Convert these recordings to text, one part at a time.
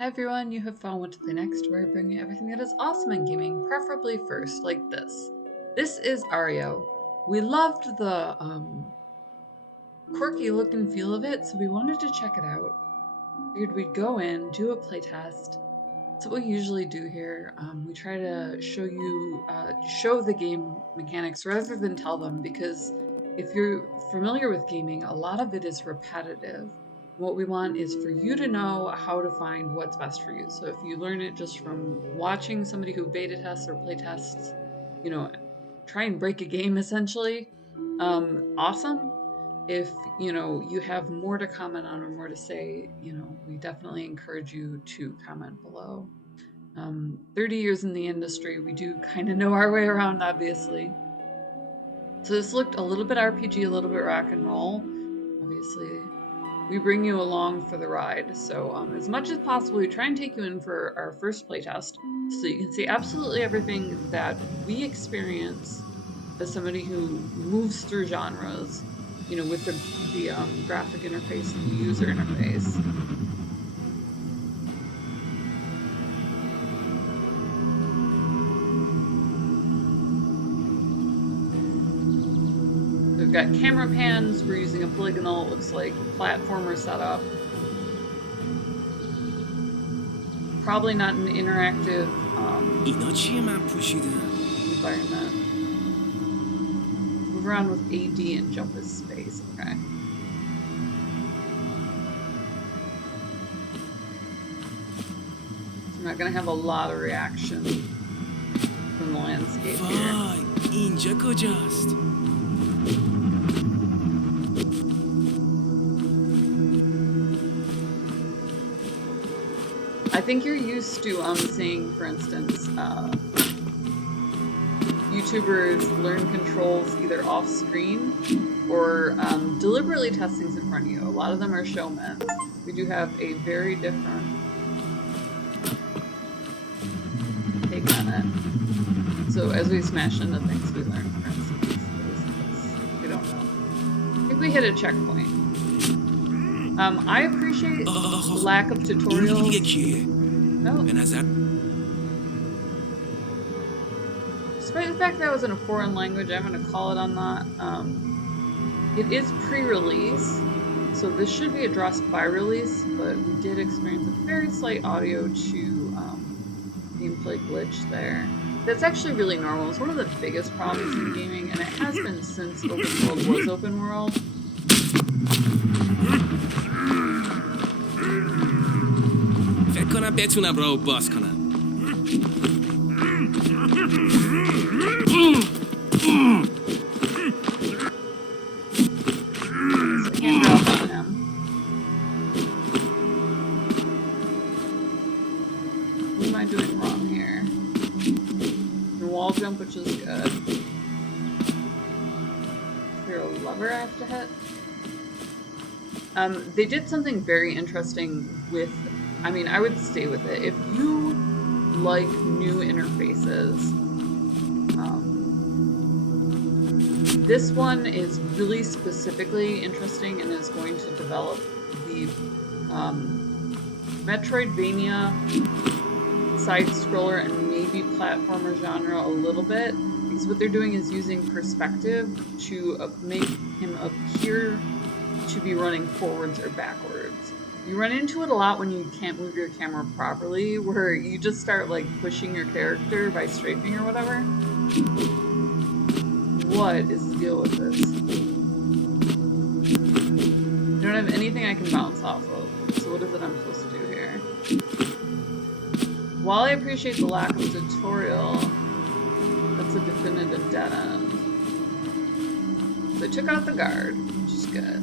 Hi everyone, you have found What to Play Next, where I bring you everything that is awesome in gaming, preferably first, like this. This is Ario. We loved the quirky look and feel of it, so we wanted to check it out. Figured we'd go in, do a playtest. That's what we usually do here. We try to show you, show the game mechanics rather than tell them, because if you're familiar with gaming, a lot of it is repetitive. What we want is for you to know how to find what's best for you. So if you learn it just from watching somebody who beta tests or play tests, you know, try and break a game essentially, awesome. If you have more to comment on or more to say, we definitely encourage you to comment below. 30 years in the industry, we do kind of know our way around, obviously. So this looked a little bit RPG, a little bit rock and roll. Obviously, we bring you along for the ride. So as much as possible, we try and take you in for our first playtest, so you can see absolutely everything that we experience as somebody who moves through genres, with the graphic interface and the user interface. We've got camera pans, we're using a polygonal, it looks like platformer setup. Probably not an interactive environment. Move around with AD and jump with space, okay. I'm not gonna have a lot of reaction from the landscape here. I think you're used to seeing, for instance, YouTubers learn controls either off screen or deliberately test things in front of you. A lot of them are showmen. We do have a very different take on it. So as we smash into things, we learn, for instance. We don't know. I think we hit a checkpoint. I appreciate the lack of tutorials. No. Despite the fact that I was in a foreign language, I'm going to call it on that. It is pre-release, so this should be addressed by release, but we did experience a very slight audio to gameplay glitch there. That's actually really normal. It's one of the biggest problems in gaming, and it has been since open world was open world. بتونم راهو باز کنم. What am I doing wrong here? The wall jump, which is good. Is there a lever I have to hit? They did something very interesting with, I mean, I would stay with it. If you like new interfaces, this one is really specifically interesting and is going to develop the Metroidvania side-scroller and maybe platformer genre a little bit, because what they're doing is using perspective to make him appear to be running forwards or backwards. You run into it a lot when you can't move your camera properly, where you just start like pushing your character by strafing or whatever. What is the deal with this? I don't have anything I can bounce off of, so what is it I'm supposed to do here? While I appreciate the lack of tutorial, that's a definitive dead end. So I took out the guard, which is good.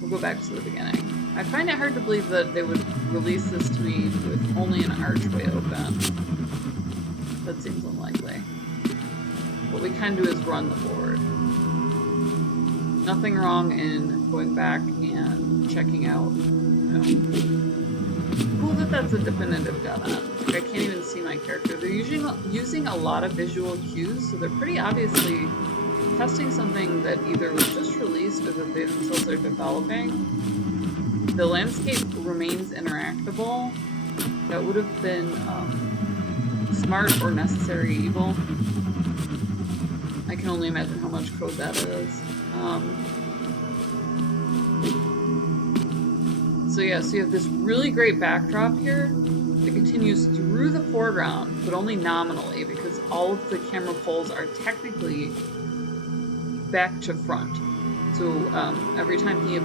We'll go back to the beginning. I find it hard to believe that they would release this to me with only an archway open. That seems unlikely. What we can do is run the board. Nothing wrong in going back and checking out, Cool that that's a definitive dead end. Like, I can't even see my character. They're using a lot of visual cues, so they're pretty obviously testing something that either was just released or that they themselves are developing. the landscape remains interactable. That would have been smart or necessary evil. I can only imagine how much code that is. So yeah, so you have this really great backdrop here that continues through the foreground, but only nominally, because all of the camera poles are technically back to front. So every time he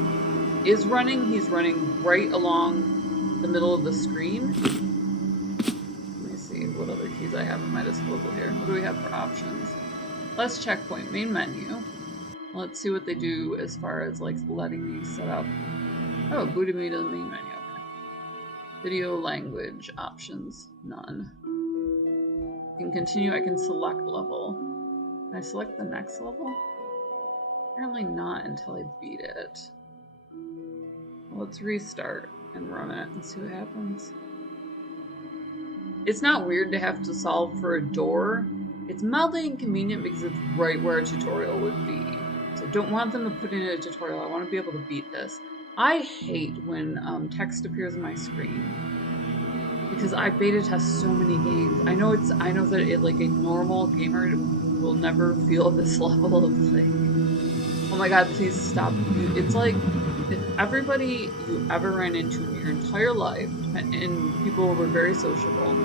is running, he's running right along the middle of the screen. Let me see what other keys I have at my disposal here. What do we have for options? Less checkpoint, main menu. Let's see what they do as far as like letting me set up. Oh, booted me to the main menu. Okay. Video language options, none. I can continue. I can select level. Can I select the next level? Apparently not until I beat it. Well, let's restart and run it and see what happens. It's not weird to have to solve for a door. It's mildly inconvenient because it's right where a tutorial would be. So I don't want them to put in a tutorial. I want to be able to beat this. I hate when text appears on my screen because I beta test so many games. I know that it, like a normal gamer will never feel this level of like, oh my god, please stop. It's like if everybody you ever ran into in your entire life, and people were very sociable.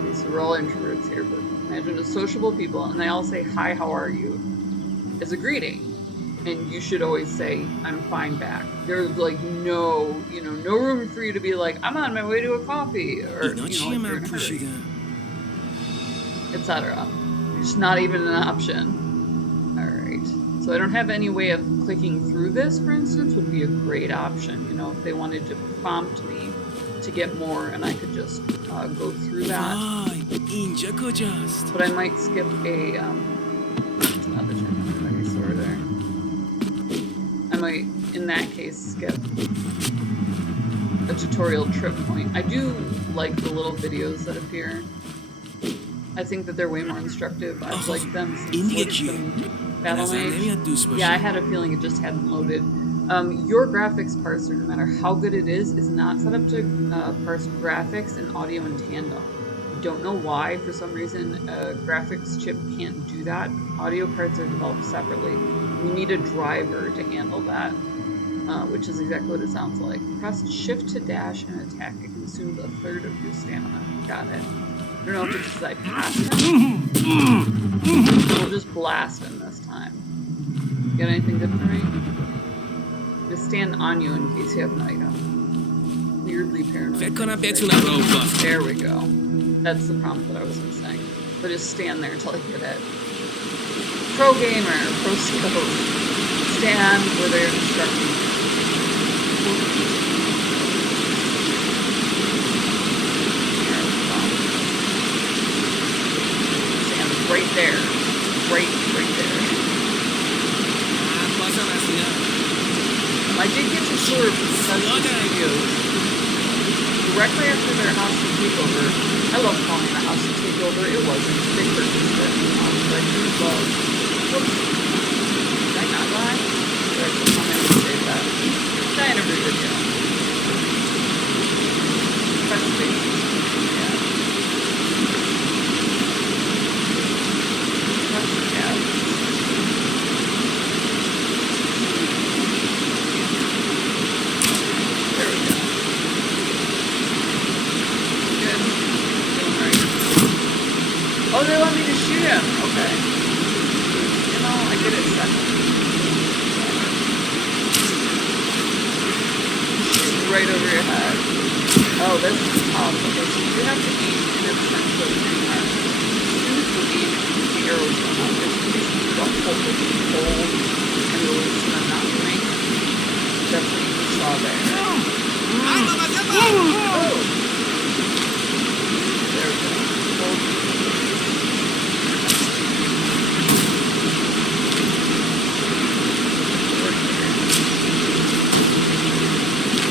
Okay, so we're all introverts here, but imagine a sociable people, and they all say, "Hi, how are you?" as a greeting. And you should always say, "I'm fine" back. There's like no room for you to be like, "I'm on my way to a coffee," or etc. It's not even an option. All right. So I don't have any way of clicking through this, for instance, would be a great option. You know, if they wanted to prompt me to get more, and I could just go through that. But I might skip a it's not determined by any sort there. I might, in that case, skip a tutorial trip point. I do like the little videos that appear. I think that they're way more instructive. I've liked them since Battle Mage. Yeah, I had a feeling it just hadn't loaded. Your graphics parser, no matter how good it is not set up to parse graphics and audio in tandem. I don't know why. For some reason, a graphics chip can't do that. Audio cards are developed separately. You need a driver to handle that, which is exactly what it sounds like. Press shift to dash and attack. It consumes a third of your stamina. Got it. I don't know if it's just I passed him. We'll just blast him this time. Got anything good for me? Just stand on you in case you have an item. Weirdly paranoid. There we go. That's the prompt that I was missing. But just stand there until I get it. Pro gamer, pro skills. Stand where they're instructing you. Stand right there. Right there. I did get to tour successful studios directly after their hostage takeover. I love calling it a hostage takeover. It wasn't. They purchased it. But I do love. Whoops. Did I not lie? Did I just come in and say that? I had a really good video. Press space. Yeah. Press tab. Oh, they want me to shoot him. Okay. You know, I get it second. Shoot right over your head. Oh, this is tough. Okay, so you have to aim in a potential anywhere. As soon as you aim, the arrows come out. There's two reasons you don't hold it. You hold and release and then not doing. That's what you saw there. Oh! There we go. Hold.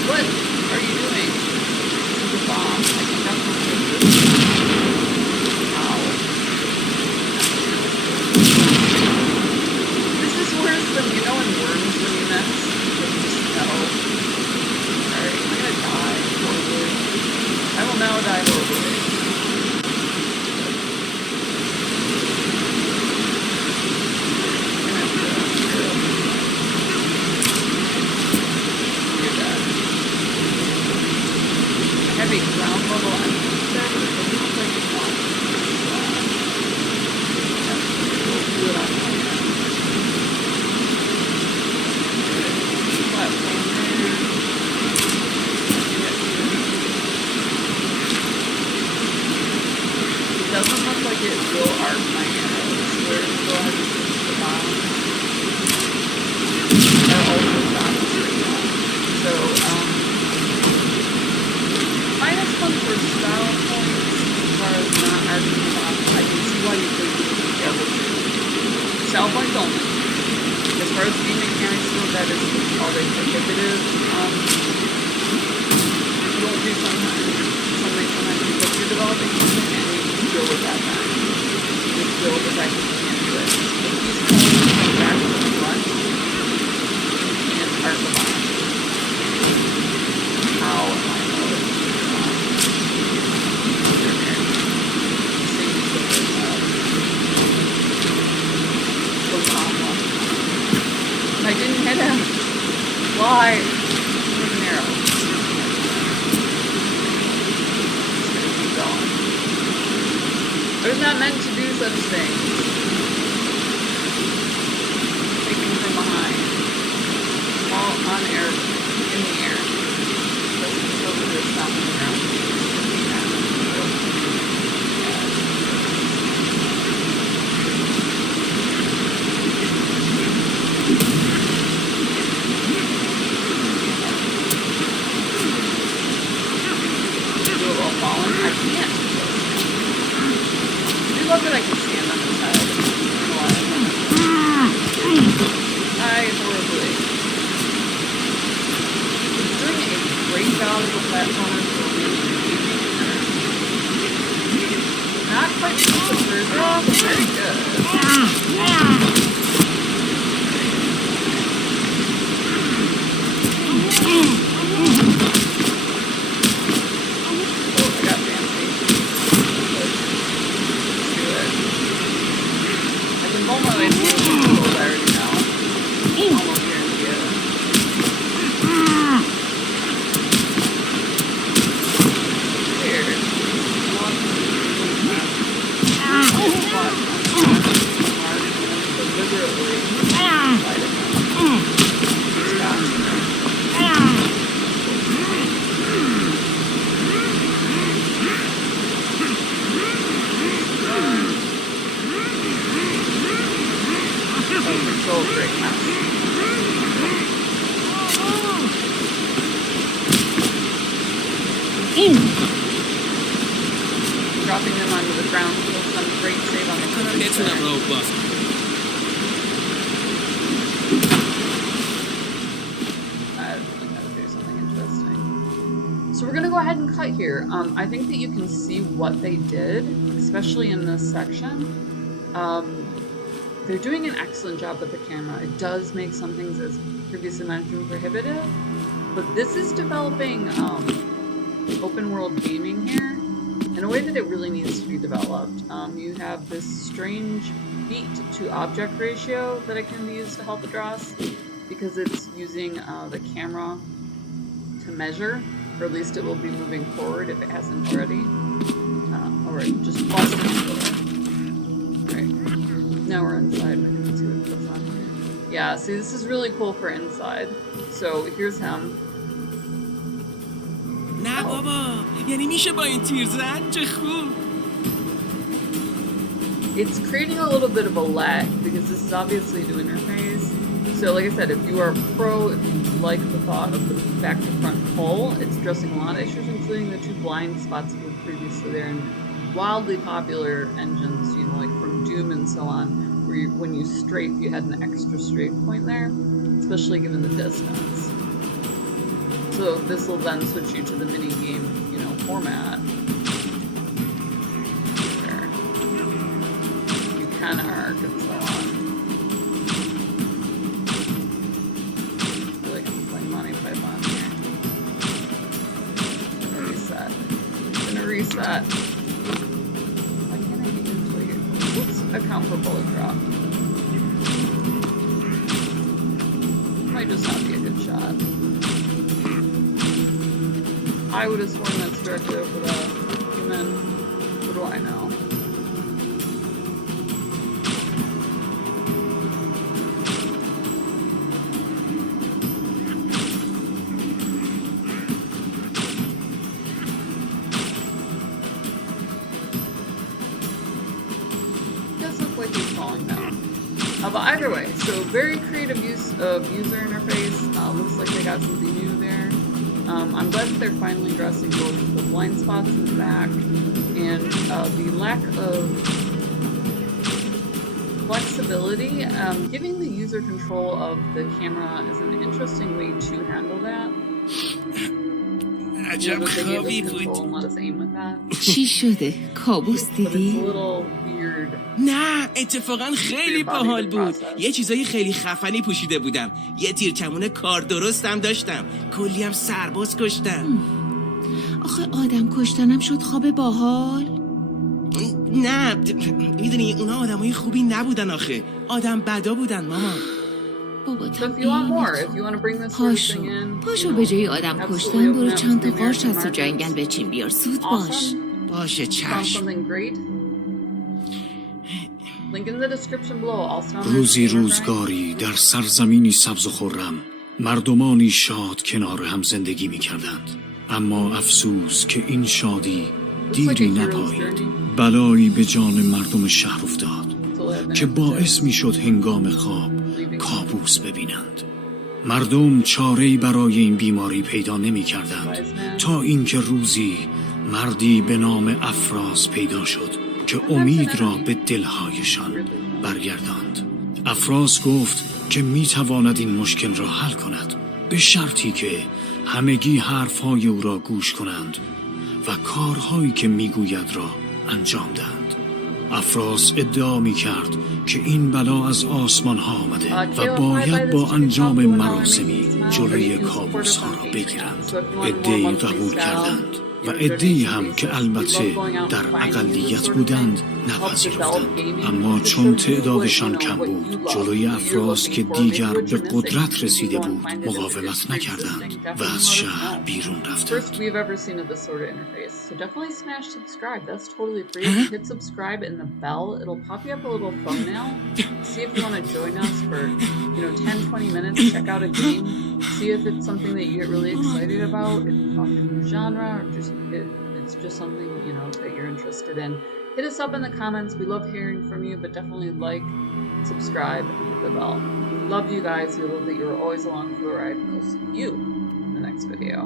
What are you doing? This is a bomb. I can definitely do this. Ow. This is worse than, you know, in Worms when you mess with the snow. have a ground level entrance there, but it looks like it's not. We'll do it on my end. Platform there. It doesn't look like it will arc my arrows, so we're going to go ahead and switch to the bottom. Our ult is balanced right now. So, -1 for style points as far as not arcing the bottom. I can see why you could be able to. Style points only. As far as game mechanics go, that is already prohibitive. You won't do sometimes because you're developing something and you can deal with that then. You just deal with the fact that you can't do it. If these points come back to the front, you can't arc the bottom. How am I going to I didn't hit him. Why? With an arrow. Just gonna keep going. I was not meant to do such things. Taking from behind. All on air, in the air. Let's just go to this stop on the ground. I love that I can stand on his head. I horribly. He's doing a great job of the platformer for engaging. Not quite the first off, very good. Dropping them onto the ground will some great save on the Get to that robust. I gotta do something interesting. So we're gonna go ahead and cut here. I think that you can see what they did, especially in this section. They're doing an excellent job with the camera. It does make some things, as previously mentioned, prohibitive, but this is developing open world gaming here in a way that it really needs to be developed. You have this strange feet to object ratio that it can be used to help address because it's using the camera to measure, or at least it will be moving forward if it hasn't already. Alright, just bust into it. Right. Now we're inside. We can see what goes on here. Yeah, see, this is really cool for inside. So here's him. نه بابا یعنی میشه با این تیر زد چه خوب. It's creating a little bit of a lag because this is obviously new interface. So like I said, if you are a pro, if you like the thought of the back to front pull, it's addressing a lot of issues, including the two blind spots that were previously there in wildly popular engines, you know, like from Doom and so on, where you, when you strafe, you had an extra strafe point there, especially given the distance. So this will then switch you to the mini game, you know, format. There. You can arc and so on. I feel like I'm playing Monty Python here. Gonna reset. Gonna reset. Why can't I get into your account for bullet drop? Might just not be a good shot. I would have sworn that's directly over the human. What do I know? Like he's falling down. But either way, so very creative use of user interface. Looks like they got something new there. I'm glad that they're finally addressing both the blind spots in the back and the lack of flexibility. Giving the user control of the camera is an interesting way to handle that. عجب خوابی بود. چی شده؟ کابوس دیدی؟ نه اتفاقا خیلی باحال بود. یه چیزای خیلی خفنی پوشیده بودم. یه تیرکمون کار درستم داشتم. کلی هم سرباز کشتم. آخه آدم کشتنم شد خواب باحال؟ نه میدونی اونا آدمای خوبی نبودن آخه. آدم بدا بودن ماما. بابا پاشو به جای آدم کشتن برو چند تا قارچ از تو جنگل بچین بیار. زود باش. باشه چشم. روزی روزگاری در سرزمینی سبز و خرم مردمانی شاد کنار هم زندگی می کردند. اما افسوس که این شادی دیری نپایید. بلایی به جان مردم شهر افتاد که باعث می شد هنگام خواب کابوس ببینند. مردم چاره‌ای برای این بیماری پیدا نمی کردند تا اینکه روزی مردی به نام افراز پیدا شد که امید را به دلهایشان برگرداند. افراز گفت که می تواند این مشکل را حل کند به شرطی که همگی حرفهای او را گوش کنند و کارهایی که می گوید را انجام دهند. افراز ادعا می کرد که این بلا از آسمان ها آمده و باید با انجام مراسمی جلوی کابوس ها را بگیرند. عده‌ای قبول کردند و عده‌ای هم که البته در اقلیت بودند نپذیرفتند. اما چون تعدادشان کم بود جلوی افراز که دیگر به قدرت رسیده بود مقاومت نکردند و از شهر بیرون رفتند. It's just something, that you're interested in. Hit us up in the comments. We love hearing from you, but definitely like, subscribe, and hit the bell. We love you guys. We love that you're always along for the ride, and we'll see you in the next video.